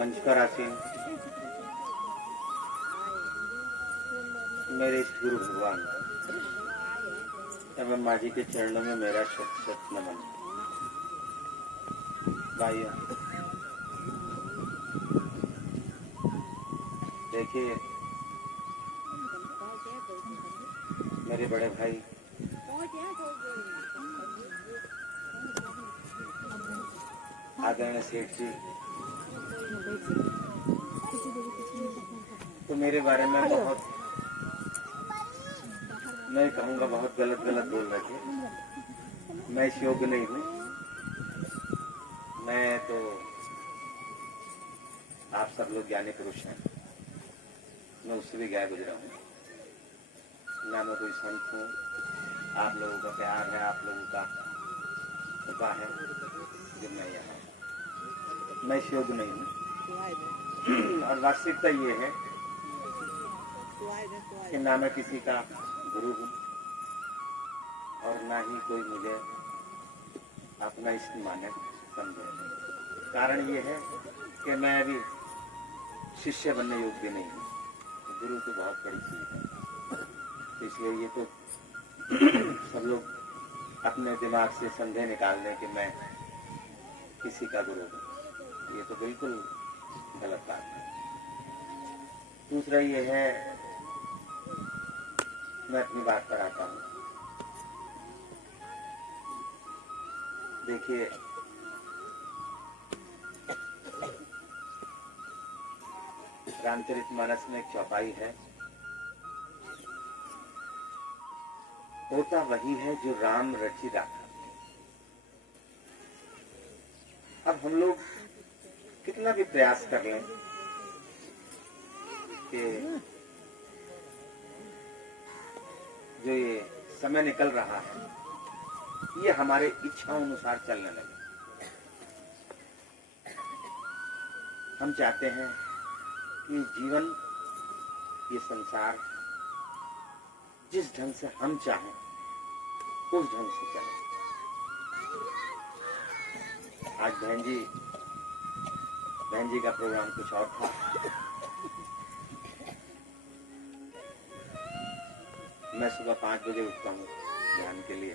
मंच पर आसीन मेरे इस गुरु भगवान एवं माँ जी के चरणों में मेरा शत शत नमन। भाइयों, देखिए मेरे बड़े भाई आदरणीय सेठ जी तो मेरे बारे में बहुत, मैं कहूँगा बहुत गलत बोल रहे थे। मैं इस योग्य नहीं हूँ। मैं तो, आप सब लोग ज्ञानी पुरुष हैं, मैं उससे भी गया गुजरा हूँ ना। मैं कोई संत हूँ। आप लोगों का प्यार है, आप लोगों का कृपा है जो मैं यहाँ, मैं इस योग्य नहीं हूँ। और वास्तविकता ये है कि ना मैं किसी का गुरु हूँ और ना ही कोई मुझे अपना इष्ट माने समझे। कारण ये है कि मैं अभी शिष्य बनने योग्य नहीं हूँ। गुरु तो बहुत बड़ी चीज है, इसलिए ये तो सब लोग अपने दिमाग से संदेह निकाल दें कि मैं किसी का गुरु हूँ। ये तो बिल्कुल गलत बात है। दूसरा ये है, मैं अपनी बात पर आता हूँ। देखिए रामचरितमानस में एक चौपाई है, होता वही है जो राम रचि राखा। अब हम लोग कितना भी प्रयास कर लें कि जो ये समय निकल रहा है ये हमारे इच्छाओं अनुसार चलने लगे। हम चाहते हैं कि जीवन, ये संसार जिस ढंग से हम चाहें उस ढंग से चले। आज बहन जी का प्रोग्राम कुछ और था। मैं सुबह 5 बजे उठता हूँ ध्यान के लिए।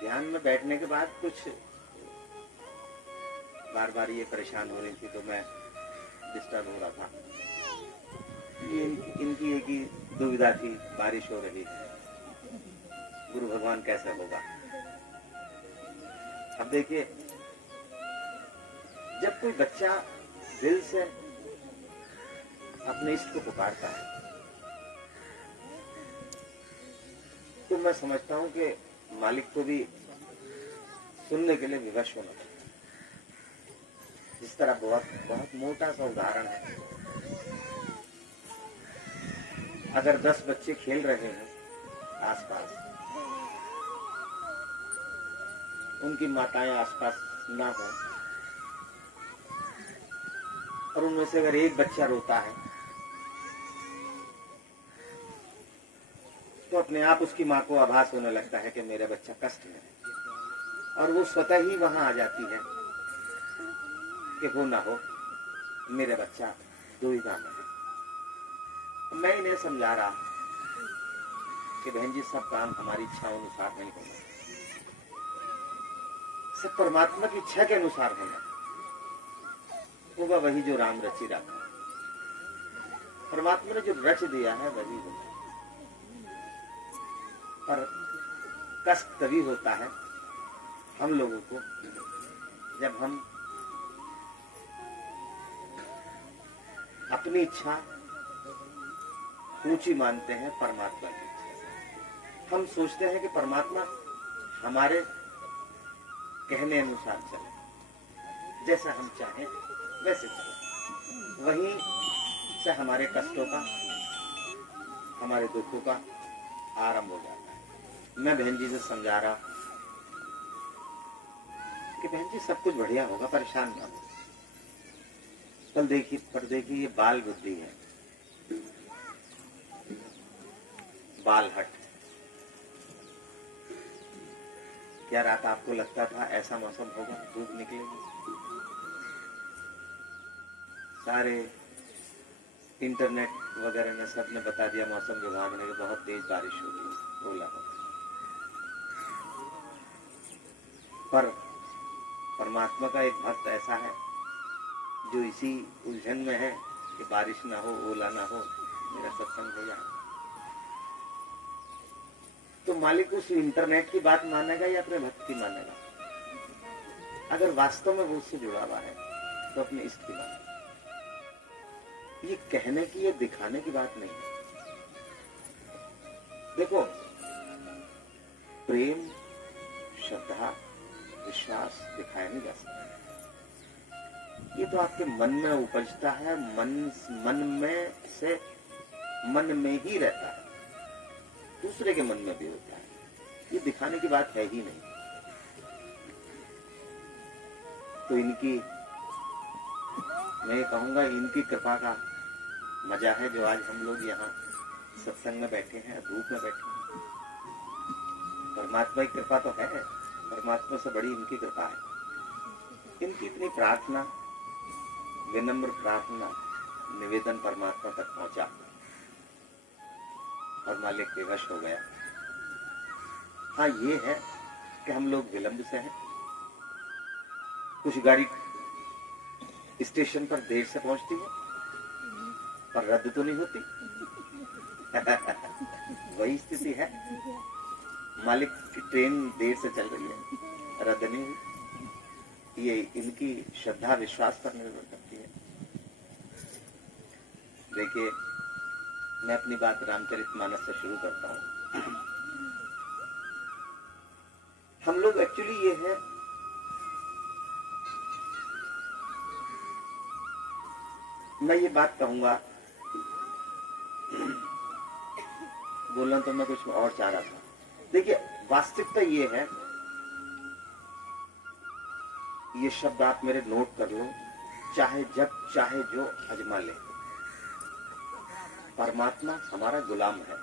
ध्यान में बैठने के बाद कुछ बार बार ये परेशान हो रही थी तो मैं डिस्टर्ब हो रहा था। ये इनकी एक ही दुविधा थी, बारिश हो रही है, गुरु भगवान कैसे होगा। अब देखिए, जब कोई बच्चा दिल से अपने इष्ट को पुकारता है तो मैं समझता हूं कि मालिक को भी सुनने के लिए विवश होना चाहिए। जिस तरह बहुत मोटा सा उदाहरण है, अगर 10 बच्चे खेल रहे हैं आसपास, उनकी माताएं आसपास ना हो और उनमें से अगर एक बच्चा रोता है तो अपने आप उसकी माँ को आभास होने लगता है कि मेरा बच्चा कष्ट में है, और वो स्वतः ही वहां आ जाती है कि हो ना हो मेरा बच्चा दुविधा में है। मैं इन्हें समझा रहा कि बहन जी, सब काम हमारी इच्छाओं अनुसार नहीं होना, सब परमात्मा की इच्छा के अनुसार होना। होगा वही जो राम रचि राखा। परमात्मा ने जो रच दिया है वही होगा। पर कष्ट तभी होता है हम लोगों को जब हम अपनी इच्छा ऊंची मानते हैं परमात्मा की इच्छा। हम सोचते हैं कि परमात्मा हमारे कहने अनुसार चले, जैसा हम चाहें वैसे चले। वहीं से हमारे कष्टों का, हमारे दुखों का आरंभ हो जाता है। मैं बहन जी से समझा रहा कि बहन जी सब कुछ बढ़िया होगा, परेशान ना हो। पर देखिए ये बाल बुद्धि है, बाल हट। क्या रात आपको लगता था ऐसा मौसम होगा, धूप निकलेगी? सारे इंटरनेट वगैरह ने सबने बता दिया, मौसम विभाग ने, कि बहुत तेज बारिश होगी, ओला होगा। पर परमात्मा का एक भक्त ऐसा है जो इसी उलझन में है कि बारिश ना हो, ओला ना हो, मेरा सत्संग हो जाए। तो मालिक उस इंटरनेट की बात मानेगा या अपने भक्त की मानेगा? अगर वास्तव में वो उससे जुड़ा हुआ है तो अपने इष्ट की मानेगा। ये कहने की, ये दिखाने की बात नहीं है। देखो, प्रेम, श्रद्धा, विश्वास दिखाया नहीं जा सकता। ये तो आपके मन में उपजता है, मन में से मन में ही रहता है, दूसरे के मन में भी होता है। ये दिखाने की बात है ही नहीं। तो इनकी, मैं कहूंगा, इनकी कृपा का मजा है जो आज हम लोग यहाँ सत्संग में बैठे हैं, धूप में बैठे हैं। परमात्मा की कृपा तो है, परमात्मा से बड़ी इनकी कृपा है। इनकी इतनी प्रार्थना, विनम्र प्रार्थना, निवेदन परमात्मा तक पहुंचा और मालिक विवश हो गया। हाँ, ये है कि हम लोग विलंब से हैं। कुछ गाड़ी स्टेशन पर देर से पहुंचती है पर रद्द तो नहीं होती। वही स्थिति है। मालिक की ट्रेन देर से चल रही है, रद्द नहीं हुई। ये इनकी श्रद्धा विश्वास पर निर्भर करती है। देखिए, मैं अपनी बात रामचरितमानस से शुरू करता हूं। हम लोग एक्चुअली ये है, मैं ये बात कहूंगा, बोलना तो मैं कुछ और चाह रहा था। देखिए, वास्तविकता ये है, ये शब्द आप मेरे नोट कर लो, चाहे जब चाहे जो अजमा ले। परमात्मा हमारा गुलाम है।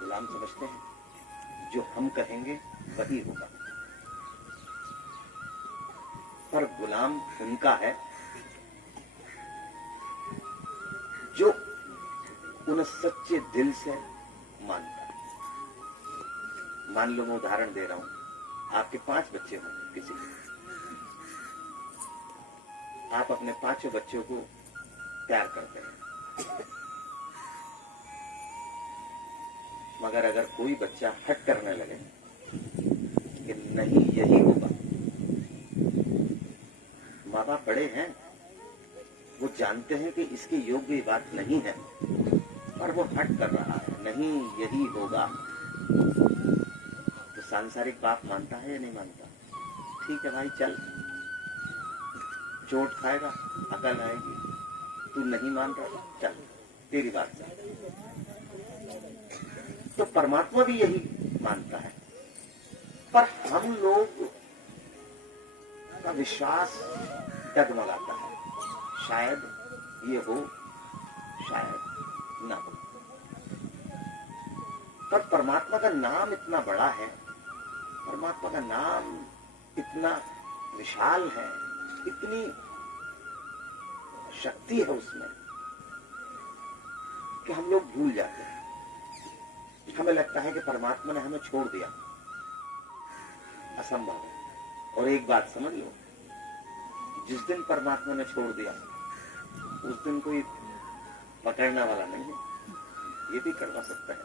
गुलाम समझते हैं? जो हम कहेंगे वही होगा। पर गुलाम उनका है जो उन सच्चे दिल से मानता है। मान लो, मैं उदाहरण दे रहा हूं। आपके 5 बच्चे होंगे किसी के, आप अपने 5 बच्चों को प्यार करते हैं, मगर अगर कोई बच्चा हट करने लगे कि नहीं यही होगा, माँ बाप बड़े हैं, वो जानते हैं कि इसके योग्य बात नहीं है, पर वो हट कर रहा है, नहीं यही होगा, तो सांसारिक बाप मानता है या नहीं मानता? ठीक है भाई, चल, चोट खाएगा, अकल आएगी, तू नहीं मान रहा, चल तेरी बात चल। तो परमात्मा भी यही मानता है, पर हम लोग का विश्वास डगमगाता है। शायद ये हो, शायद ना हो। पर परमात्मा का नाम इतना बड़ा है, परमात्मा का नाम इतना विशाल है, इतनी शक्ति है उसमें कि हम लोग भूल जाते हैं। हमें लगता है कि परमात्मा ने हमें छोड़ दिया, असंभव है। और एक बात समझ लो, जिस दिन परमात्मा ने छोड़ दिया उस दिन कोई पकड़ने वाला नहीं है। ये भी करवा सकता है,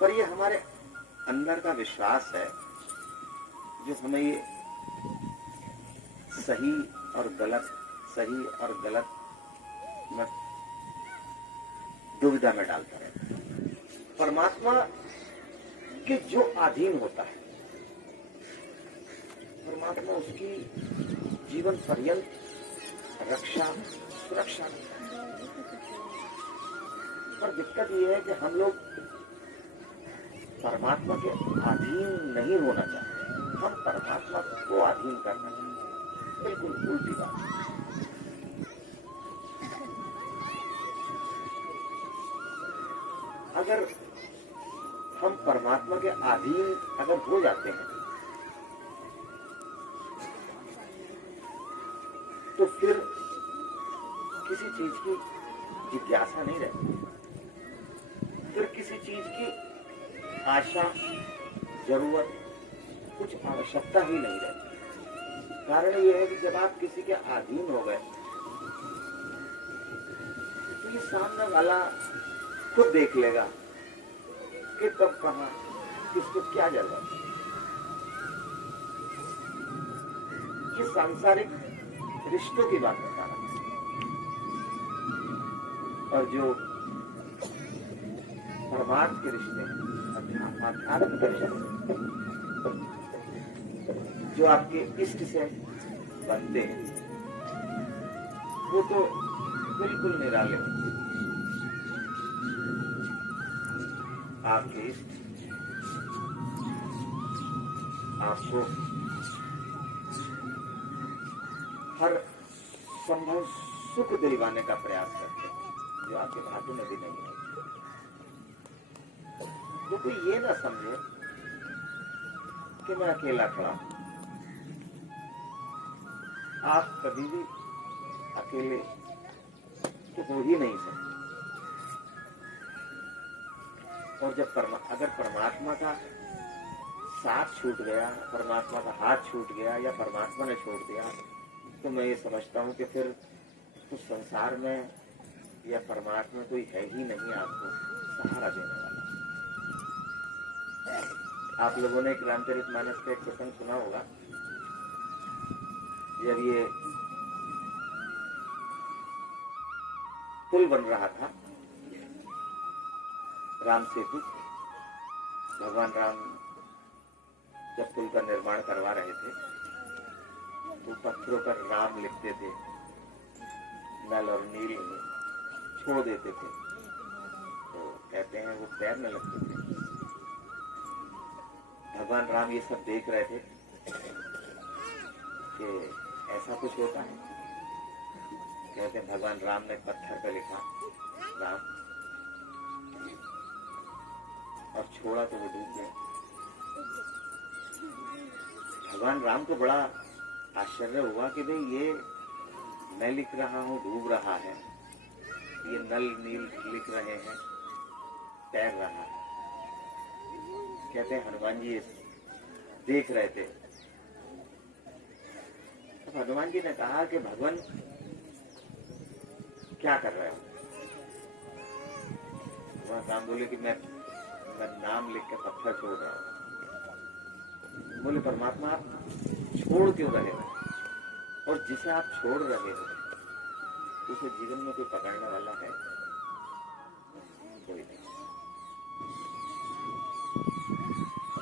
पर ये हमारे अंदर का विश्वास है जो हमें ये सही और गलत में दुविधा में डालता है। परमात्मा के जो अधीन होता है, परमात्मा उसकी जीवन पर्यंत रक्षा सुरक्षा करता है। पर दिक्कत यह है कि हम लोग परमात्मा के अधीन नहीं होना चाहते, हम परमात्मा को अधीन करना चाहते। बिल्कुल उल्टी बात। अगर हम परमात्मा के अधीन अगर हो जाते हैं तो फिर किसी चीज की जिज्ञासा नहीं रहती, फिर किसी चीज की आशा, जरूरत, कुछ आवश्यकता ही नहीं रहती। कारण यह है कि जब आप किसी के अधीन हो गए तो ये सामने वाला खुद देख लेगा कि कब कहां किसको क्या जरूरत है। ये सांसारिक रिश्तों की बात बता रहा हूं, और जो परमार्थ के रिश्ते हैं, आध्यात्म के रिश्ते जो आपके इष्ट से बनते हैं, वो तो बिल्कुल निराले हैं। आपके इष्ट आपको हर संभव सुख दिलवाने का प्रयास करते हैं, जो आपके भाग्य में भी नहीं है। तो कोई ये ना समझे कि मैं अकेला खड़ा हूं। आप कभी भी अकेले तो हो ही नहीं सकते। और जब अगर परमात्मा का साथ छूट गया, परमात्मा का हाथ छूट गया, या परमात्मा ने छोड़ दिया, तो मैं ये समझता हूं कि फिर तो संसार में या परमात्मा में कोई है ही नहीं आपको सहारा देने वाला। आप लोगों ने रामचरितमानस का एक प्रसंग सुना होगा, जब ये पुल बन रहा था, राम सेतु, भगवान राम जब पुल का निर्माण करवा रहे थे तो पत्थरों पर राम लिखते थे, नल और नील छोड़ देते थे, तो कहते हैं वो तैरने लगते थे। भगवान राम ये सब देख रहे थे कि ऐसा कुछ होता है। कहते हैं भगवान राम ने पत्थर पर लिखा राम, और छोड़ा तो वो डूब गया। भगवान राम को बड़ा आश्चर्य हुआ कि भाई ये मैं लिख रहा हूं डूब रहा है, ये नल नील लिख रहे हैं तैर रहा है। कहते हैं हनुमान जी देख रहे थे। तो हनुमान जी ने कहा कि भगवान क्या कर रहे हो? वह राम बोले कि मैं नाम लिख के पत्थर छोड़ रहा हूं। बोले परमात्मा आप छोड़ क्यों रहे हो? और जिसे आप छोड़ रहे हो उसे जीवन में कोई पकड़ने वाला है? कोई नहीं।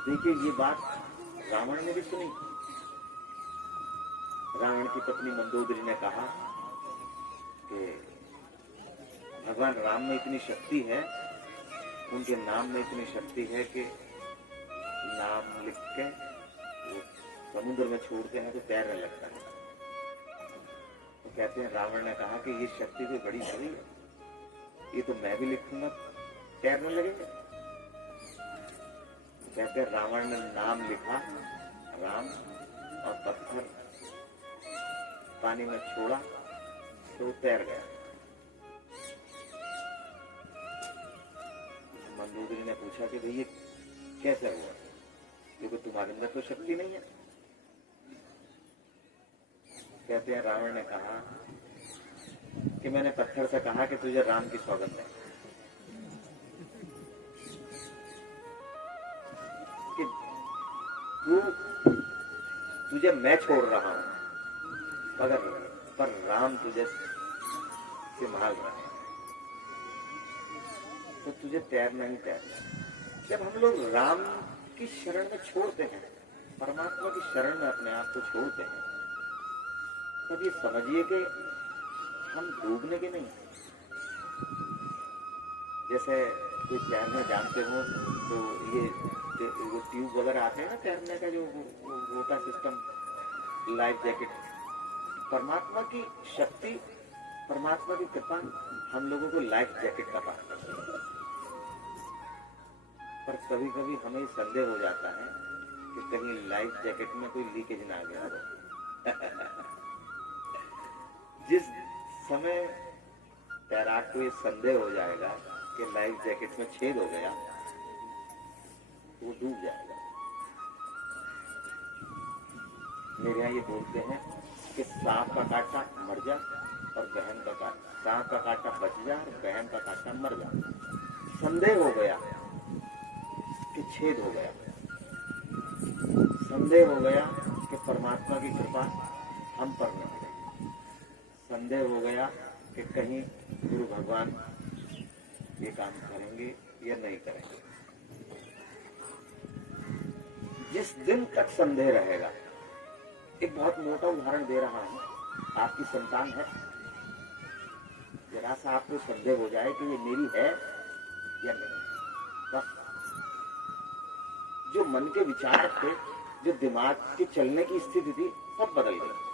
देखिए ये बात रावण ने भी सुनी। रावण की पत्नी मंदोदरी ने कहा कि भगवान राम में इतनी शक्ति है, उनके नाम में इतनी शक्ति है कि नाम लिख के वो समुद्र में छोड़ते हैं तो तैरने लगता है। तो कहते हैं रावण ने कहा कि ये शक्ति तो बड़ी बड़ी है, ये तो मैं भी लिखूंगा तैरने लगेंगे। तो कहते हैं रावण ने नाम लिखा राम, और पत्थर पानी में छोड़ा तो तैर गया। मंदोदरी ने पूछा कि भाई ये कैसे हुआ, क्योंकि तुम्हारे अंदर तो शक्ति नहीं है। कहते हैं रावण ने कहा कि मैंने पत्थर से कहा कि तुझे राम की सौगंध है कि तुझे मैं छोड़ रहा हूं, पर राम तुझे संभाल रहा है, तो तुझे तैरना ही तैरना। जब हम लोग राम की शरण में छोड़ते हैं, परमात्मा की शरण में अपने आप को छोड़ते हैं, तब ये समझिए कि हम डूबने के नहीं। जैसे कोई तैरना जानते हो तो ये वो ट्यूब वगैरह आते हैं ना तैरने का, जो होता सिस्टम, लाइफ जैकेट। परमात्मा की शक्ति, परमात्मा की कृपा हम लोगों को लाइफ जैकेट का पास करती है। पर कभी कभी हमें संदेह हो जाता है कि कहीं लाइफ जैकेट में कोई लीकेज ना आ गया हो। जिस समय तैराक को ये संदेह हो जाएगा कि लाइफ जैकेट में छेद हो गया, वो डूब जाएगा। मेरे यहाँ ये बोलते हैं कि सांप का काटा मर जा और बहन का काटा, सांप का काटा बच जा और बहन का काटा मर जा। संदेह हो गया कि छेद हो गया, संदेह हो गया कि परमात्मा की कृपा हम पर नहीं है, संदेह हो गया कि कहीं गुरु भगवान ये काम करेंगे या नहीं करेंगे। जिस दिन तक संदेह रहेगा, एक बहुत मोटा उदाहरण दे रहा हूं, आपकी संतान है, जरा सा आपको संदेह हो जाए कि ये मेरी है या नहीं, बस जो मन के विचार थे, जो दिमाग के चलने की स्थिति थी, सब बदल गई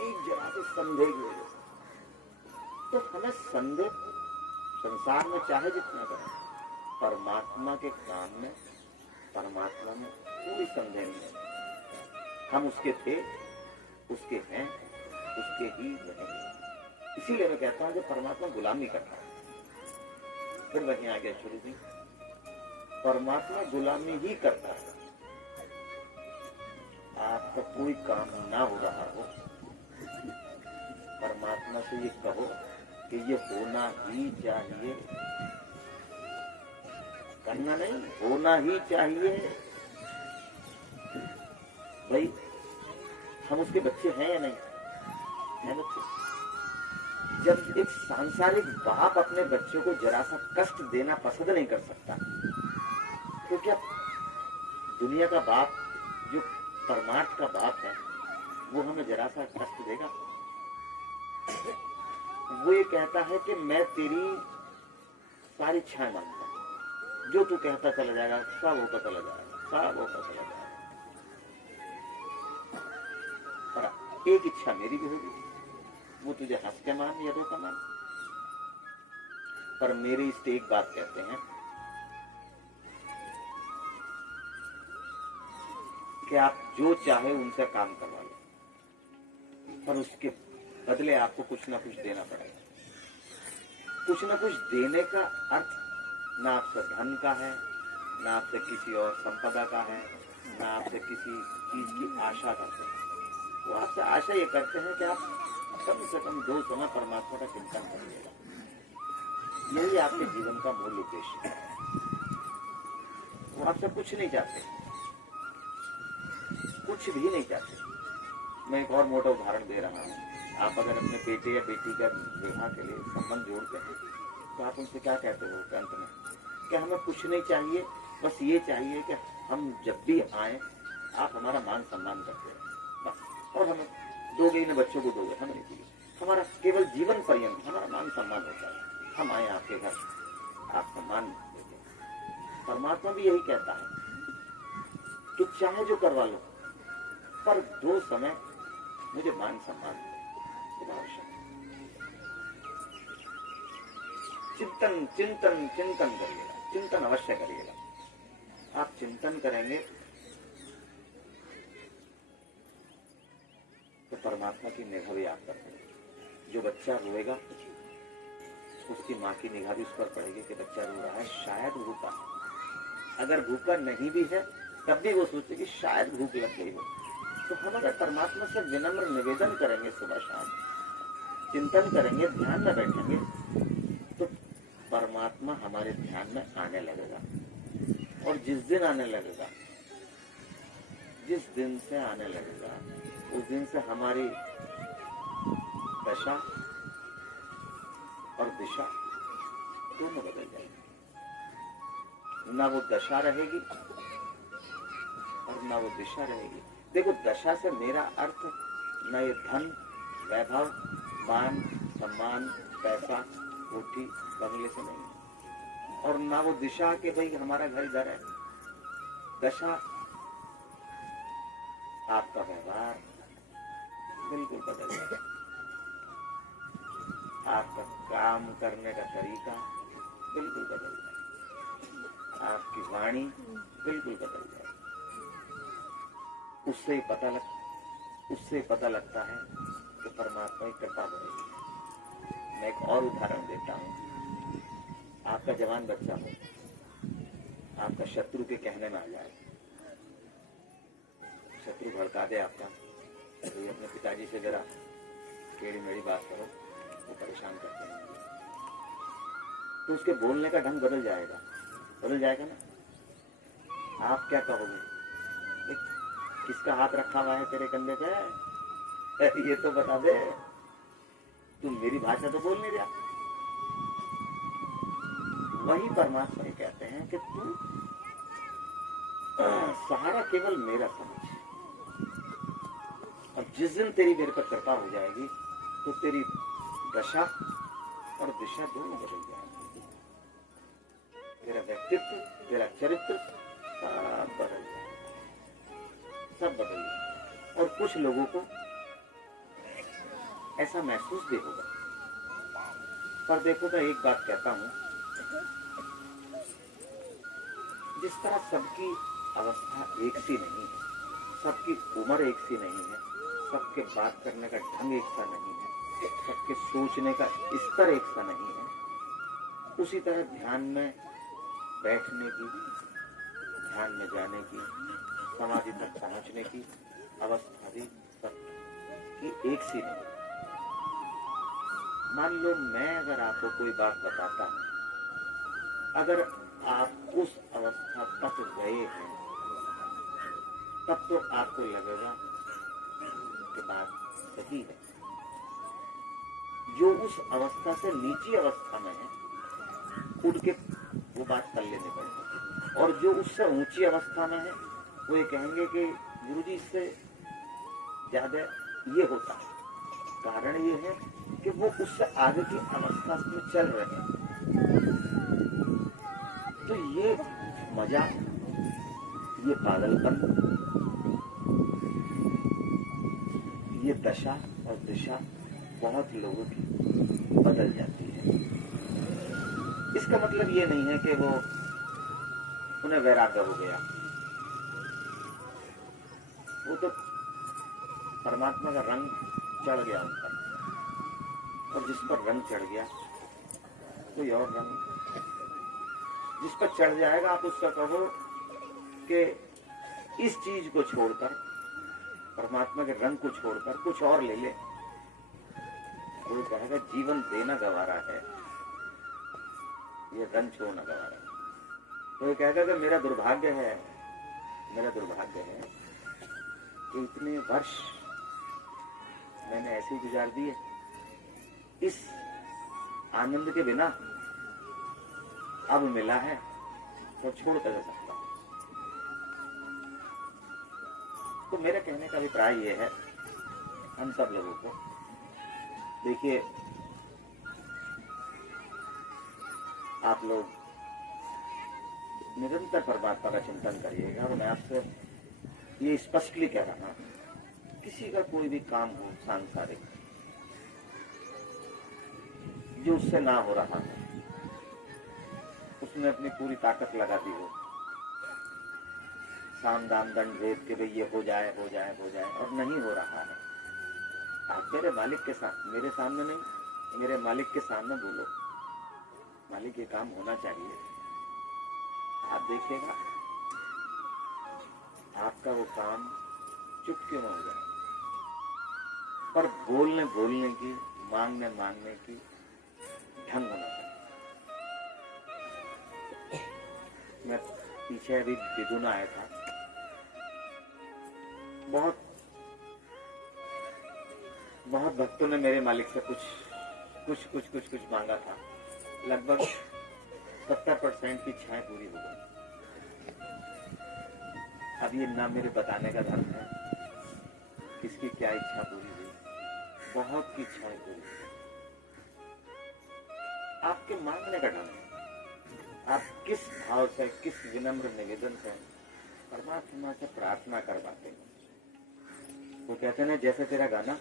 एक जरा से संदेह की वजह से। तो हमें संदेह संसार में चाहे जितना करें, परमात्मा के काम में, परमात्मा में कोई संदेह नहीं है। हम उसके थे, उसके हैं, उसके ही रहेंगे। इसीलिए मैं कहता हूं कि परमात्मा गुलामी करता है। फिर वहीं आ गया शुरू में, परमात्मा गुलामी ही करता है। आपका कोई काम ना हो रहा हो, परमात्मा से ये कहो कि ये होना ही चाहिए, करना नहीं, होना ही चाहिए। भाई हम उसके बच्चे हैं या नहीं है? बच्चे। जब एक सांसारिक बाप अपने बच्चों को जरा सा कष्ट देना पसंद नहीं कर सकता, तो क्या दुनिया का बाप, जो परमार्थ का बाप है, वो हमें जरा सा कष्ट देगा? वो ये कहता है कि मैं तेरी सारी इच्छाएं मानता हूं, जो तू कहता चला जाएगा, सब होता चला जाएगा, सब होता चला जाएगा। और एक इच्छा मेरी भी होगी, वो तुझे हंस के मान या रो का मान। पर मेरे इष्ट एक बात कहते हैं कि आप जो चाहे उनसे काम करवा लो, पर उसके बदले आपको कुछ ना कुछ देना पड़ेगा। कुछ ना कुछ देने का अर्थ ना आपसे धन का है, ना आपसे किसी और संपदा का है, ना आपसे किसी चीज की आशा करते हैं। वो आपसे आशा ये करते हैं कि आप कम से कम 2 समय परमात्मा का चिंतन करिएगा। यही आपके जीवन का मूल उद्देश्य है। वो आपसे कुछ नहीं चाहते, कुछ भी नहीं चाहते। मैं एक और मोटा उदाहरण दे रहा हूँ। आप अगर अपने बेटे या बेटी का विवाह के लिए संबंध जोड़ते हैं, तो आप उनसे क्या कहते हो अंत में? कि हमें कुछ नहीं चाहिए, बस ये चाहिए कि हम जब भी आए आप हमारा मान सम्मान करते रहे, बस। और हमें दोगे न बच्चों को दोगे, हमें नहीं चाहिए। हमारा केवल जीवन पर्यंत हमारा मान सम्मान होता है, हम आए आपके घर, आप सम्मान देते हैं। परमात्मा भी यही कहता है कि चाहे जो करवा लो, पर 2 समय मुझे मान सम्मान आवश्यक। चिंतन चिंतन चिंतन करिएगा, चिंतन अवश्य करिएगा। आप चिंतन करेंगे तो परमात्मा की निगाह भी आप पर पड़ेगी। जो बच्चा रोएगा, उसकी माँ की निगाह भी उस पर पड़ेगी कि बच्चा रो रहा है, शायद भूखा। अगर भूखा नहीं भी है, तब भी वो सोचे कि शायद भूख लग गई हो। तो हम अगर परमात्मा से विनम्र निवेदन करेंगे, सुबह शाम चिंतन करेंगे, ध्यान में बैठेंगे, तो परमात्मा हमारे ध्यान में आने लगेगा। और जिस दिन आने लगेगा, जिस दिन से आने लगेगा, उस दिन से हमारी दशा और दिशा दोनों बदल जाएगी। ना वो दशा रहेगी और ना वो दिशा रहेगी। देखो, दशा से मेरा अर्थ न ये धन, वैभव, मान, सम्मान, पैसा, रोटी, बंगले से नहीं, और ना वो दिशा कि भाई हमारा घर इधर है। दशा आपका व्यवहार बिल्कुल बदल जाएगा, आपका काम करने का तरीका बिल्कुल बदल जाएगा, आपकी वाणी बिल्कुल बदल जाएगी। उससे पता लगता है कि परमात्मा की कृपा बढ़ेगी। मैं एक और उदाहरण देता हूँ। आपका जवान बच्चा हो, आपका शत्रु के कहने में आ जाए, शत्रु भड़का दे आपका, तो अपने पिताजी से जरा टेढ़ी मेढ़ी बात करो, वो परेशान करते हैं, तो उसके बोलने का ढंग बदल जाएगा ना। आप क्या कहोगे, किसका हाथ रखा हुआ है तेरे कंधे पे, ये तो बता दे, तुम मेरी भाषा तो बोल नहीं रहा। वही परमात्मा ये कहते हैं कि तू सहारा केवल मेरा समझ, और जिस दिन तेरी मेरे पर कृपा हो जाएगी तो तेरी दशा और दिशा दोनों बदल जाएगी। तेरा व्यक्तित्व, तेरा चरित्र सब बदल जाएगा। और कुछ लोगों को ऐसा महसूस भी होगा। पर देखो, मैं एक बात कहता हूं, जिस तरह सबकी अवस्था एक सी नहीं है, सबकी उम्र एक सी नहीं है, सबके बात करने का ढंग एक सा नहीं है, सबके सोचने का स्तर एक सा नहीं है, उसी तरह ध्यान में बैठने की, ध्यान में जाने की, समाधि तक पहुंचने की अवस्था भी सबकी एक सी नहीं। मान लो मैं अगर आपको कोई बात बताता हूं, अगर आप उस अवस्था तक गए हैं, तब तो आपको लगेगा कि बात सही है। जो उस अवस्था से नीची अवस्था में है, उठ के वो बात कर लेनी पड़ेगी। और जो उससे ऊंची अवस्था में है, वो ये कहेंगे कि गुरुजी इससे ज्यादा ये होता है। कारण ये है कि वो उससे आगे की अवस्था में चल रहे हैं। तो ये मजा, ये पागलपन, ये दशा और दिशा बहुत लोगों की बदल जाती है। इसका मतलब ये नहीं है कि वो उन्हें वैराग्य हो गया, वो तो परमात्मा का रंग चढ़ गया उन पर, और जिस पर रंग चढ़ गया कोई और रंग जिस पर चढ़ जाएगा, आप उसका कहो कि इस चीज को छोड़कर, परमात्मा के रंग को छोड़कर कुछ और ले ले, वो कहेगा जीवन देना गवारा है, ये रंग छोड़ना गवारा है। तो ये कहेगा कि मेरा दुर्भाग्य है कि इतने वर्ष मैंने ऐसे ही गुजार दिए, इस आनंद के बिना अब मिला है तो छोड़ कर सकता हूं। तो मेरे कहने का अभिप्राय ये है हम सब लोगों को, देखिए आप लोग निरंतर परमात्मा का चिंतन करिएगा। और मैं आपसे ये स्पष्टली कह रहा हूं, किसी का कोई भी काम हो सांसारिक जो उससे ना हो रहा है, उसने अपनी पूरी ताकत लगा दी हो, साम दाम दंड भेद के भाई ये हो जाए और नहीं हो रहा है, आप मेरे मालिक के साथ, मेरे सामने नहीं, मेरे मालिक के सामने बोलो, मालिक ये काम होना चाहिए। आप देखिएगा आपका वो काम चुटकी में हो जाए। पर बोलने की, मांगने की ढंग होना चाहिए। मैं पीछे अभी बिगुना आया था, बहुत भक्तों ने मेरे मालिक से कुछ मांगा था। लगभग 70% की इच्छाएं पूरी हो गई। अब ये ना मेरे बताने का धर्म है किसकी क्या इच्छा पूरी हुई, बहुत की इच्छाएं पूरी हुई। आपके मांगने का ढंग है, आप किस भाव से, किस विनम्र निवेदन से परमात्मा से प्रार्थना करवाते हैं। वो कहते हैं जैसे तेरा गाना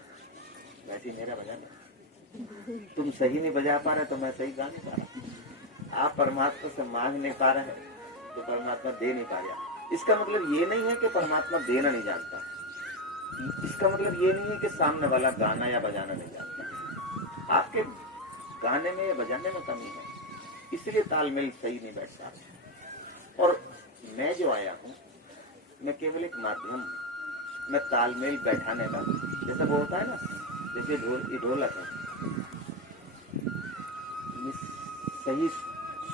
वैसे मेरा बजाना, तुम सही नहीं बजा पा रहे तो मैं सही गा नहीं पा रहा। आप परमात्मा से मांग नहीं पा रहे तो परमात्मा दे नहीं पा रहा। इसका मतलब ये नहीं है कि परमात्मा देना नहीं जानता, इसका मतलब ये नहीं है कि सामने वाला गाना या बजाना नहीं जानता। आपके गाने में या बजाने में कमी है, इसलिए तालमेल सही नहीं बैठता। और मैं जो आया हूँ, मैं केवल एक माध्यम हूँ, मैं तालमेल बैठाने का, जैसा वो होता है ना, जैसे ढोलक है, सही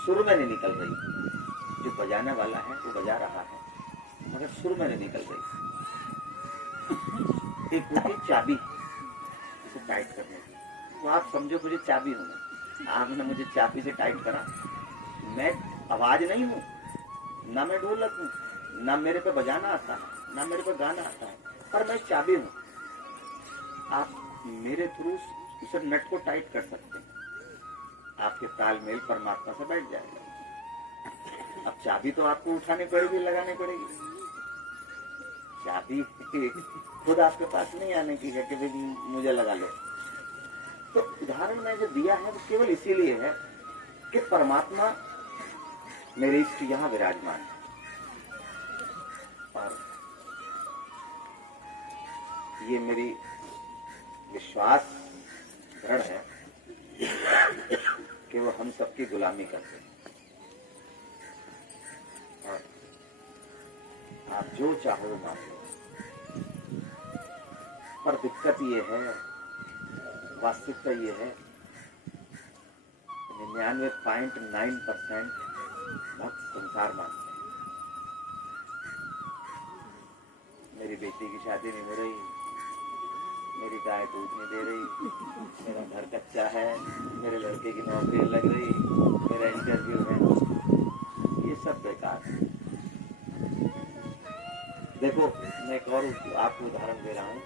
सुर में नहीं निकल रही, जो बजाने वाला है वो बजा रहा है मगर सुर में नहीं निकल रही। एक होती चाबी इसे टाइट करने की, तो आप समझो मुझे चाबी हूँ, आपने मुझे चाबी से टाइट करा, मैं आवाज नहीं हूँ, ना मैं ढोलक हूँ, ना मेरे पे बजाना आता है, ना मेरे पे गाना आता है, पर मैं चाबी हूँ। आप मेरे थ्रू उस नट को टाइट कर सकते हैं, आपके तालमेल परमात्मा से बैठ जाएगा। अब चाबी तो आपको उठानी पड़ेगी, लगानी पड़ेगी। चाबी खुद आपके पास नहीं आने की है कि भाई मुझे लगा लो। तो उदाहरण मैं जो दिया है वो केवल इसीलिए है कि परमात्मा मेरे इष्ट यहाँ विराजमान है, और ये मेरी विश्वास दृढ़ है कि वो हम सबकी गुलामी करते हैं। और आप जो चाहो वो मान लो, पर दिक्कत ये है, वास्तविकता ये है, 99.9% भक्त संसार मानते हैं। मेरी बेटी की शादी नहीं हो रही, मेरी गाय दूध नहीं दे रही, मेरा घर कच्चा है, मेरे लड़के की नौकरी लग रही, मेरा इंटरव्यू है, ये सब बेकार है। देखो मैं एक और आपको उदाहरण दे रहा हूँ।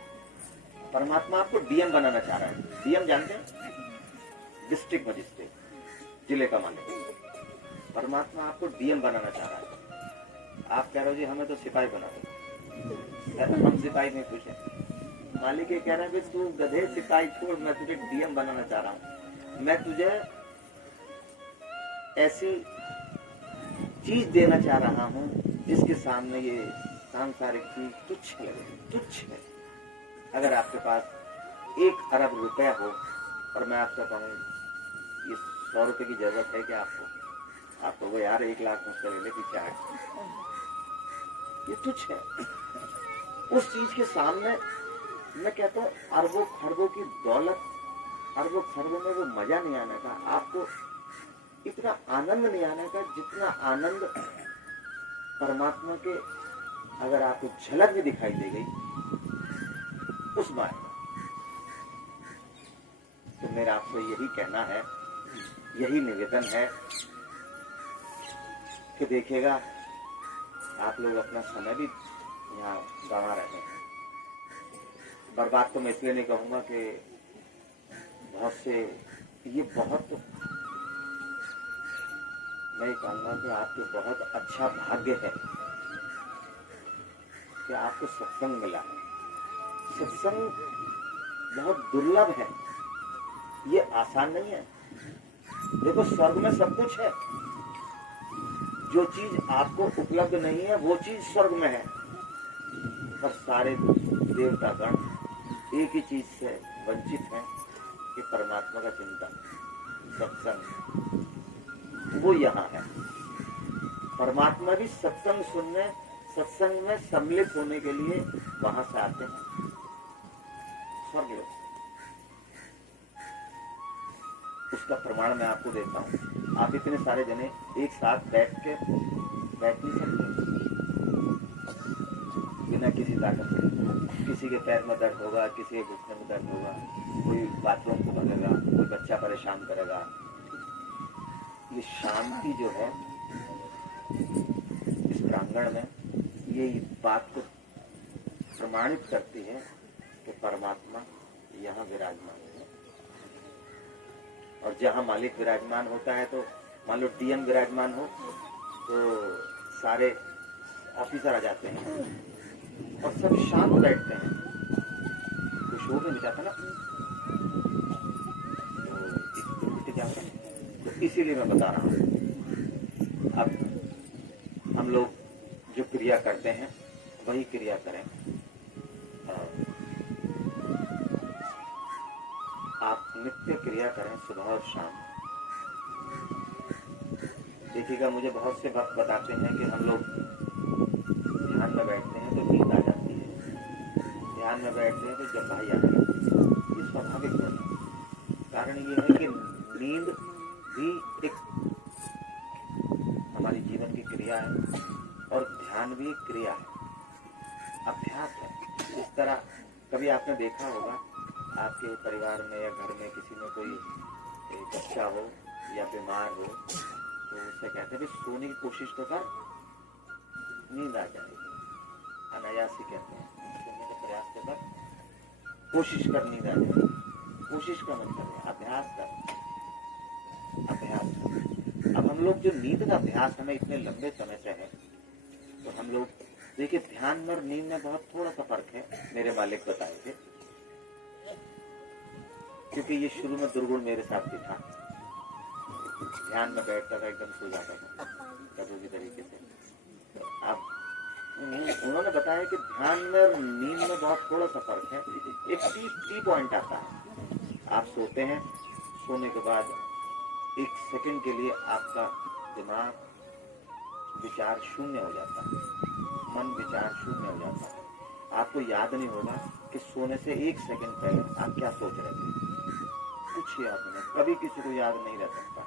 परमात्मा आपको डीएम बनाना चाह रहा है। डीएम जानते हैं? डिस्ट्रिक्ट मजिस्ट्रेट, जिले का मालिक। परमात्मा आपको डीएम बनाना चाह रहा है। आप कह रहे हो जी हमें तो सिपाही बना दो। हम सिपाही में खुश हैं। मालिक ये कह रहे हैं कि तू गधे सिपाही छोड़, मैं तुझे डीएम बनाना चाह रहा हूँ। मैं तुझे ऐसी चीज देना चाह रहा हूँ जिसके सामने ये सांसारिक चीज तुच्छ लगे, तुच्छ है। अगर आपके पास 1 अरब रुपया हो और मैं आपसे कहूँ ये 100 रुपए की जरूरत है कि आपको वो यार 1 लाख मुझसे ले ले, पीछे हट, ये तुच्छ है। उस चीज के सामने मैं कहता हूँ अरबों खरबों की दौलत, अरबों खरबों में वो मजा नहीं आने का, आपको इतना आनंद नहीं आने का जितना आनंद परमात्मा के अगर आपको झलक में दिखाई दे गई उस बात में। तो मेरा आपसे यही कहना है, यही निवेदन है कि देखिएगा आप लोग अपना समय भी यहाँ गंवा रहे हैं। बर्बाद तो मैं इसलिए नहीं कहूंगा कि बहुत से, ये बहुत, मैं कहूंगा कि आपके बहुत अच्छा भाग्य है कि आपको सत्संग मिला है। सत्संग बहुत दुर्लभ है, ये आसान नहीं है। देखो स्वर्ग में सब कुछ है, जो चीज आपको उपलब्ध नहीं है वो चीज स्वर्ग में है, पर सारे देवता गण एक ही चीज से वंचित हैं कि परमात्मा का चिंतन, सत्संग, वो यहाँ है। परमात्मा भी सत्संग सुनने, सत्संग में सम्मिलित होने के लिए वहां से आते हैं स्वर्ग लोग। उसका प्रमाण मैं आपको देता हूँ। आप इतने सारे जने एक साथ बैठ नहीं सकते बिना किसी ताकत के। किसी के पैर में दर्द होगा, किसी के घुटने में दर्द होगा, कोई बाथरूम को भरेगा, कोई बच्चा परेशान करेगा। ये शांति जो है इस प्रांगण में, ये बात को प्रमाणित करती है कि परमात्मा यहाँ विराजमान है। और जहाँ मालिक विराजमान होता है, तो मान लो डीएम विराजमान हो तो सारे ऑफिसर आ जाते हैं और सब शांत बैठते हैं, कुछ हो भी नहीं जाता ना। तो इसीलिए मैं बता रहा हूँ, अब हम लोग जो क्रिया करते हैं वही क्रिया करें। आप नित्य क्रिया करें सुबह और शाम। देखिएगा, मुझे बहुत से भक्त बताते हैं कि हम लोग ध्यान में बैठते हैं तो नींद आ जाती है, ध्यान में बैठते हैं तो जम्भाई आने लगती है। ये स्वाभाविक नहीं है। कारण ये है कि नींद भी एक हमारी जीवन की क्रिया है और ध्यान भी एक क्रिया है, अभ्यास है। इस तरह कभी आपने देखा होगा आपके परिवार में या घर में किसी में कोई बच्चा हो या बीमार हो तो उससे कहते हैं सोने की कोशिश तो कर, नींद आ जाएगी। अनायास ही कहते हैं सोने का प्रयास तो कर, कोशिश कर, नींद आ जाएगी। कोशिश का मतलब है अभ्यास कर, अभ्यास। अब हम लोग जो नींद का अभ्यास हमें इतने लंबे समय से है तो हम लोग देखिए ध्यान में और नींद में बहुत थोड़ा सा फर्क है, मेरे मालिक बताए थे। क्योंकि ये शुरू में दुर्गुण मेरे साथ भी था, ध्यान में बैठता था एकदम सो जाता था कभी भी तरीके से। तो अब उन्होंने बताया कि ध्यान में और नींद में बहुत थोड़ा सा फर्क है। एक टी पॉइंट आता है, आप सोते हैं, सोने के बाद एक सेकंड के लिए आपका दिमाग विचार शून्य हो जाता है, मन विचार शून्य हो जाता है। आपको याद नहीं होगा कि सोने से एक सेकंड पहले आप क्या सोच रहे थे, कुछ याद नहीं, कभी किसी को याद नहीं रह सकता।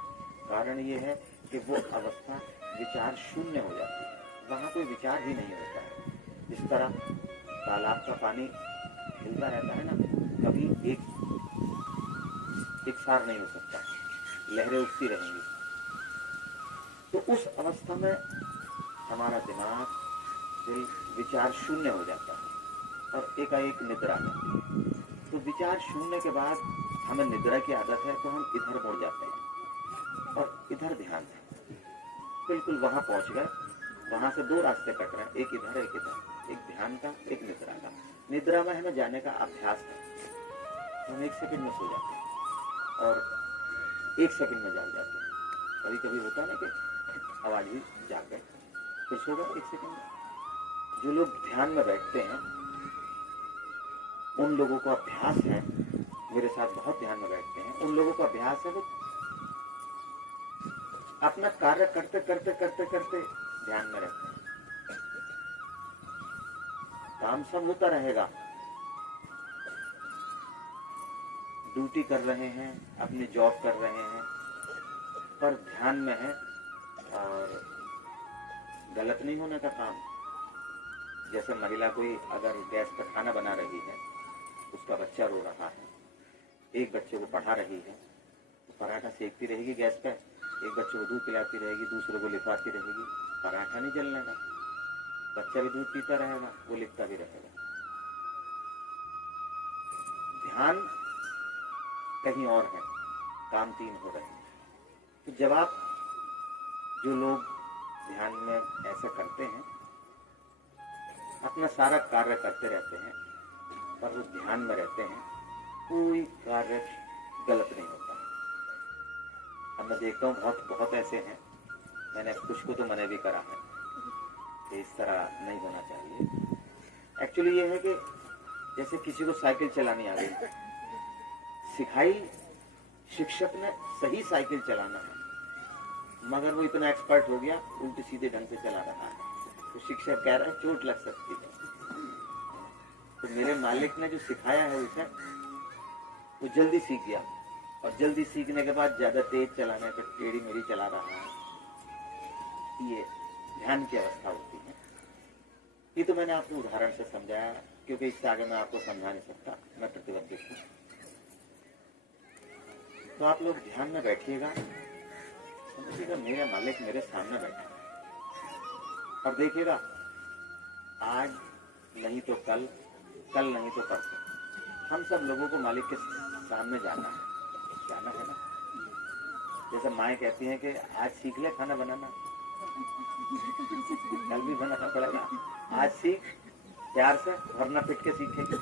कारण ये है कि वो अवस्था विचार शून्य हो जाती है, वहां कोई विचार ही नहीं होता है। जिस तरह तालाब का पानी हिलता रहता है ना, कभी एक सार नहीं हो सकता, लहरें उठती रहेंगी। तो उस अवस्था में हमारा दिमाग, दिल, विचार शून्य हो जाता है और एकाएक निद्रा में। तो विचार शून्य के बाद हमें निद्रा की आदत है तो हम इधर मुड़ जाते हैं और इधर ध्यान है। बिल्कुल वहां पहुंच गए, वहां से दो रास्ते कट रहे हैं, एक इधर एक इधर, एक ध्यान का एक निद्रा का। निद्रा में हमें जाने का अभ्यास है, हम एक सेकंड में सो जाते हैं और एक सेकंड में जाग जाते हैं। कभी कभी होता है कि आवाज भी जाग गए, फिर सो गए एक सेकंड में। जो लोग ध्यान में बैठते हैं उन लोगों का अभ्यास है, मेरे साथ बहुत ध्यान में बैठते हैं, उन लोगों का अभ्यास है वो अपना कार्य करते करते करते करते ध्यान में रहते हैं। काम सब होता रहेगा, ड्यूटी कर रहे हैं, अपनी जॉब कर रहे हैं, पर ध्यान में है और गलत नहीं होने का काम। जैसे महिला कोई अगर गैस पर खाना बना रही है, उसका बच्चा रो रहा है, एक बच्चे को पढ़ा रही है, तो पराठा सेकती रहेगी गैस पे, एक बच्चे को दूध पिलाती रहेगी, दूसरे को लिखवाती रहेगी, पराठा नहीं जलने का, बच्चा भी दूध पीता रहेगा, वो लिखता भी रहेगा। ध्यान कहीं और है, काम तीन हो रहे हैं। तो जब आप जो लोग ध्यान में ऐसा करते हैं, अपना सारा कार्य करते रहते हैं पर उस ध्यान में रहते हैं, कोई कार्य गलत नहीं होता। अब मैं देखता हूँ बहुत ऐसे हैं, मैंने कुछ को तो मना भी करा है कि इस तरह नहीं होना चाहिए। एक्चुअली ये है कि जैसे किसी को साइकिल चलानी आ गई, सिखाई शिक्षक ने सही साइकिल चलाना है, मगर वो इतना एक्सपर्ट हो गया उल्टे सीधे ढंग से चला रहा है, तो शिक्षक कह रहा है चोट लग सकती है। तो मेरे मालिक ने जो सिखाया है उसे वो जल्दी सीख गया, और जल्दी सीखने के बाद ज्यादा तेज चलाने पर टेढ़ी मेढ़ी चला रहा है। ये ध्यान की अवस्था होती है। ये तो मैंने आपको उदाहरण से समझाया, क्योंकि इससे आगे मैं आपको समझा नहीं सकता, मैं प्रतिबद्ध हूँ। तो आप लोग ध्यान में बैठिएगा, समझिएगा मेरा मालिक मेरे सामने बैठा है, और देखिएगा आज नहीं तो कल, कल नहीं तो परसों, हम सब लोगों को मालिक के सामने जाना है ना। जैसे माएँ कहती हैं कि आज सीख ले खाना बनाना, कल भी बनाना पड़ेगा, आज सीख प्यार से, वरना पिट के सीखेंगे,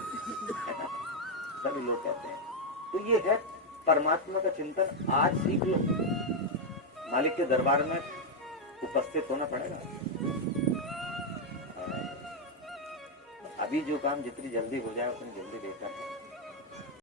सभी लोग कहते हैं। तो ये है परमात्मा का चिंतन, आज सीख लो, मालिक के दरबार में उपस्थित होना पड़ेगा। अभी जो काम जितनी जल्दी हो जाए उतनी जल्दी बेहतर है।